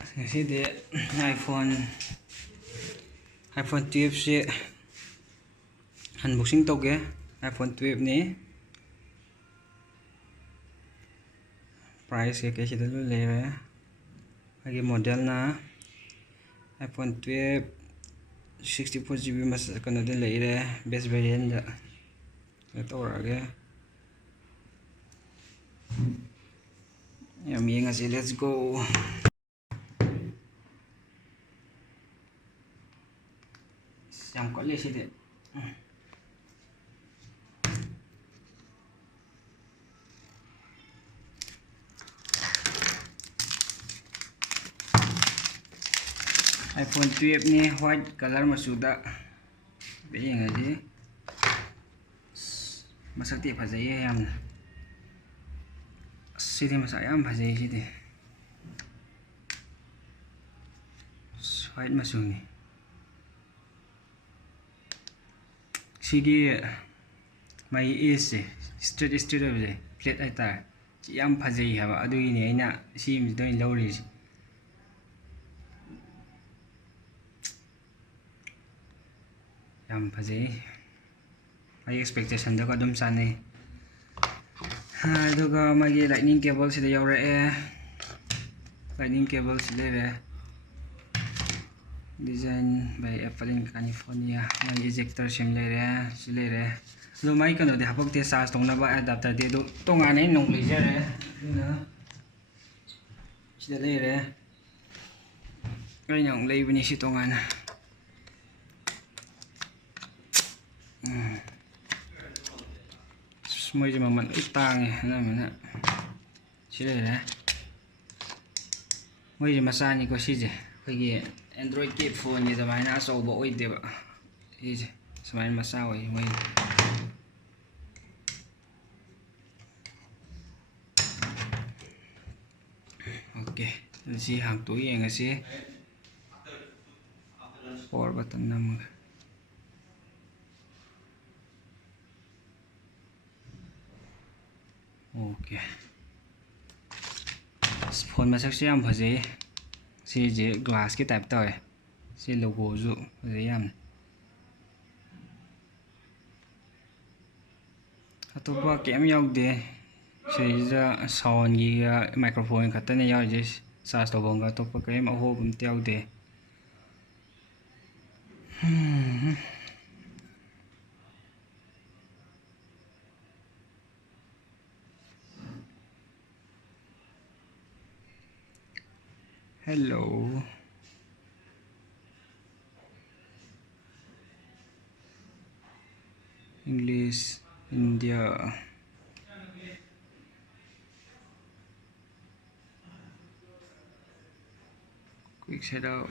Ngasidi iPhone 12 si unboxing tauge. iPhone 12 ni price ke sida lu lere agi model na iPhone 12 64GB mas kana de lere best variant da tawrage yami ngasi. Let's go. Yang kali sida iPhone 12 ni white color masuda beyeng aji masakti fazai yamna sidi masak yam fazai sidi white masuni sigi mai is straight of the plate ai tar yam fazai haba adui ni aina sim doi lori yam fazai ai expectation da kadum sane aduga magi lightning cable sida yaure lightning cable sida design by Apple in California. My ejector sim lere silere do mai kano de hapok te charge tong na ba adapter de do tong ane nong lejere na sida lere ai nong lei bini si tong ana moi jama man itang na mana silere moi jama sani ko sije khagi Android ke phone ni damaina asoba oideba ije samain masa oi moi okay si hang tu yeng asi power button nam okay phone masak se yam phajei si je glass ki type tawe si logo zu phajei yam atopa kem yaugde si ja sound gi microphone khatane yauje charge tobonga topa kem aho bum teude hello English India quick setup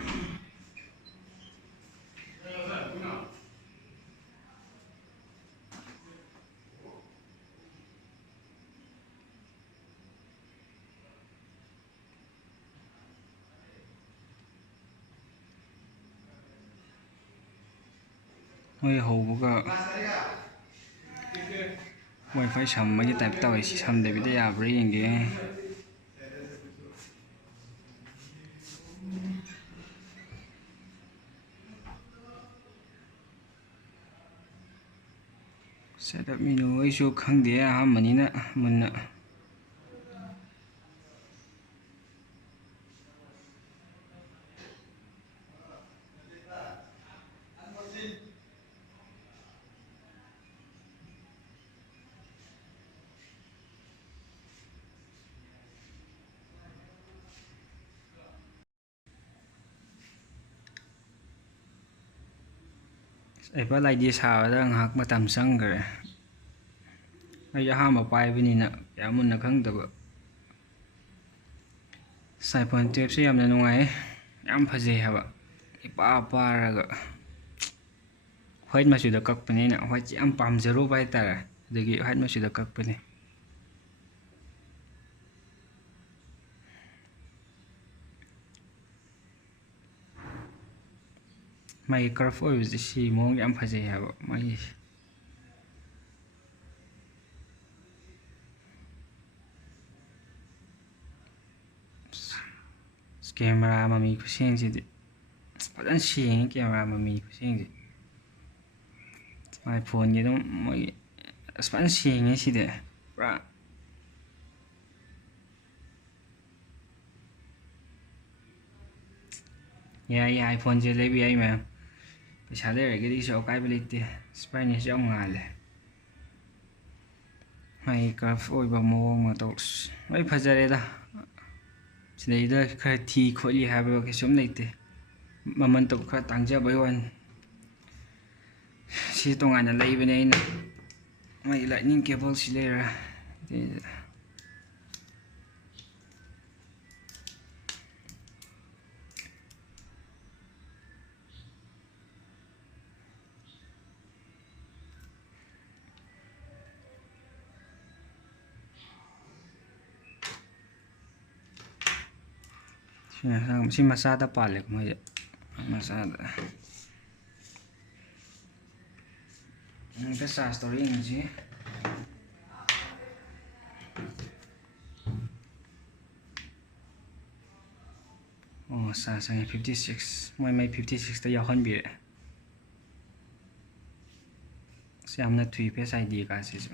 moi hobuga wifi sammagi type tawe si samde bide yabra yenge setup menu aisu khangde ahamanina munna Apple ID sabada ngak matam sangre ai ahama paibinina yamunna khangdaba iPhone 12 se yamna nungai yam phajei haba ipa paraga white machu da kakpani na white yam pamjaro bai tara dagi white machu da kakpani mai curve oibse si mong yam phajei haba mai camera ꯃꯃꯤ ꯈꯨꯁꯦꯡꯁꯤꯗꯤ ꯐꯖꯅ ꯁꯦꯡꯉꯤ camera ꯃꯃꯤ ꯈꯨꯁꯦꯡꯁꯤ ꯑꯥꯏꯐꯣꯟꯒꯤ ꯑꯗꯨꯝ ꯃꯣꯏꯒꯤ ꯐꯖꯅ ꯁꯦꯡꯉꯤ ꯁꯤꯗꯤ ꯄꯨꯔꯥ ꯌꯥꯏ ꯑꯥꯏꯐꯣꯟꯁꯦ ꯂꯩꯕ ꯌꯥꯏ ꯃꯌꯥꯝ ꯄꯩꯁꯥ ꯂꯩꯔꯒꯗꯤ ꯀꯩꯁꯨ ꯑꯀꯥꯏꯕ ꯂꯩꯇꯦ ꯕ꯭ꯔꯥꯏꯠꯅꯦꯁꯁꯨ ꯌꯥꯝ ꯉꯥꯜꯂꯦ ꯃꯥꯒꯤ ꯀꯔꯞ ꯑꯣꯏꯕ ꯃꯑꯣꯡ ꯃꯇꯧ ꯂꯣꯏ ꯐꯖꯔꯦꯗ ꯁꯤꯗꯩꯗ ꯈꯔ ꯊꯤ ꯈꯣꯠꯂꯤ ꯍꯥꯏꯕ ꯀꯩꯁꯨꯝ ꯂꯩꯇꯦ ꯃꯃꯟꯇꯣ ꯈꯔ ꯇꯥꯡꯖꯕꯩ ꯋꯥꯅꯤ ꯁꯤ ꯇꯣꯉꯥꯟꯅ ꯂꯩꯕꯅꯦ ꯑꯩꯅ ꯃꯥꯒꯤ ꯂꯥꯏꯠꯅꯤꯡ ꯀꯦꯕꯜꯁꯤ ꯂꯩꯔ ꯁꯤ ꯃꯆꯥꯗ ꯄꯥꯜꯂꯦ ꯃꯣꯏꯁꯦ ꯃꯆꯥꯗ ꯑꯝꯇ ꯆꯥꯔꯖ ꯇꯧꯔ ꯌꯦꯡꯉꯁꯤ ꯑꯣ ꯆꯥꯔꯖ ꯆꯪꯉꯦ 56 ꯃꯣꯏ ꯃꯩ 56ꯇ ꯌꯥꯎꯍꯟꯕꯤꯔꯦ ꯌꯥꯝꯅ ꯊꯨꯏ ꯐꯦꯁ ꯑꯥꯏ ꯗꯤ ꯀꯥꯁꯤꯁꯨ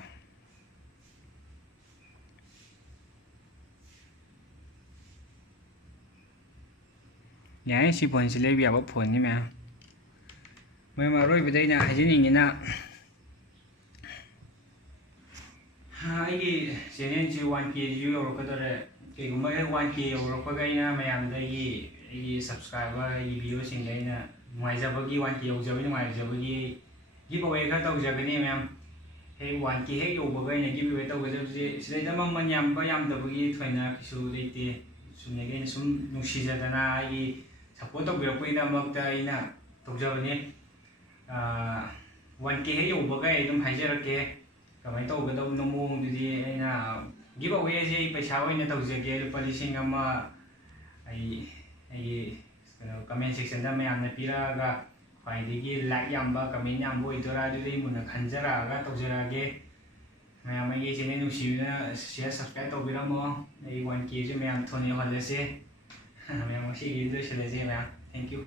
ꯌꯥꯏ ꯁꯤ ꯐꯣꯟꯁꯤ ꯂꯩꯕ ꯌꯥꯕ ꯐꯣꯟꯅꯤ ꯃꯌꯥꯝ ꯃꯌꯥꯝ ꯑꯔꯣꯏꯕꯗ ꯑꯩꯅ ꯍꯥꯏꯖꯅꯤꯡꯉꯤꯅ ꯑꯩꯒꯤ ꯆꯦꯅꯦꯜꯁꯤ 1Kꯁꯨ ꯌꯧꯔꯛꯀꯗꯧꯔꯦ ꯀꯩꯒꯨꯝꯕ 1K ꯌꯧꯔꯛꯄꯒ ꯑꯩꯅ ꯃꯌꯥꯝꯗꯒꯤ ꯑꯩꯒꯤ ꯁꯕꯁꯀ꯭ꯔꯥꯏꯕꯔ ꯑꯩꯒꯤ ꯚꯤꯌꯨꯁꯤꯡꯗ ꯑꯩꯅ ꯅꯨꯡꯉꯥꯏꯖꯕꯒꯤ 1K ꯌꯧꯖꯕꯒꯤ ꯅꯨꯡꯉꯥꯏꯖꯕꯒꯤ ꯒꯤꯞ ꯑꯋꯦ ꯈꯔ ꯇꯧꯖꯒꯅꯤ ꯃꯌꯥꯝ ꯍꯦꯛ 1K ꯍꯦꯛ ꯌꯧꯕꯒ ꯑꯩꯅ ꯒꯤꯞ ꯑꯋꯦ ꯇꯧꯒꯗꯕꯁꯦ ꯁꯤꯗꯩꯗ ꯃꯃꯜ ꯌꯥꯝꯕ ꯌꯥꯝꯗꯕꯒꯤ ꯊꯣꯏꯅ ꯀꯩꯁꯨ ꯂꯩꯇꯦ ꯆꯨꯝꯅꯒꯤ ꯑꯩꯅ ꯁꯨꯝ ꯅꯨꯡꯁꯤꯖꯗꯅ ꯑꯩꯒꯤ ꯁꯞꯄꯣꯔꯠ ꯇꯧꯕꯤꯔꯛꯄꯒꯤꯗꯃꯛꯇ ꯑꯩꯅ ꯇꯧꯖꯕꯅꯤ 1K ꯍꯦꯛ ꯌꯧꯕꯒ ꯑꯩ ꯑꯗꯨꯝ ꯍꯥꯏꯖꯔꯛꯀꯦ ꯀꯃꯥꯏꯅ ꯇꯧꯒꯗꯕꯅꯣ ꯃꯑꯣꯡꯗꯨꯗꯤ ꯑꯩꯅ ꯒꯤꯞ ꯑꯋꯦꯁꯦ ꯑꯩ ꯄꯩꯁꯥ ꯑꯣꯏꯅ ꯇꯧꯖꯒꯦ ꯂꯨꯄꯥ 1,000 ꯑꯩꯒꯤ ꯀꯩꯅꯣ ꯀꯃꯦꯟ ꯁꯦꯛꯁꯟꯗ ꯃꯌꯥꯝꯅ ꯄꯤꯔꯛꯑꯒ ꯈ꯭ꯋꯥꯏꯗꯒꯤ ꯂꯥꯏꯛ ꯌꯥꯝꯕ ꯀꯃꯦꯟ ꯌꯥꯝꯕ ꯑꯣꯏꯗꯣꯏꯔꯥ ꯑꯗꯨꯗꯤ ꯑꯩ ꯃꯨꯟꯅ ꯈꯟꯖꯔꯛꯑꯒ ꯇꯧꯖꯔꯛꯑꯒꯦ ꯃꯌꯥꯝ ꯑꯩꯒꯤ ꯆꯦꯅꯦꯜ ꯅꯨꯡꯁꯤꯕꯤꯅ ꯁꯤꯌꯔ ꯁꯕꯁꯀ꯭ꯔꯥꯏꯕ ꯇꯧꯕꯤꯔꯝꯃꯣ ꯑꯩ 1Kꯁꯨ ꯃꯌꯥꯝ ꯊꯨꯅ ꯌꯧꯍꯜꯂꯁꯦ ꯃꯌꯥꯝ ꯉꯁꯤꯒꯤꯗꯤ ꯂꯣꯏꯁꯤꯜꯂꯁꯦ ꯃꯌꯥꯝ ꯊꯦꯡꯛ ꯌꯨ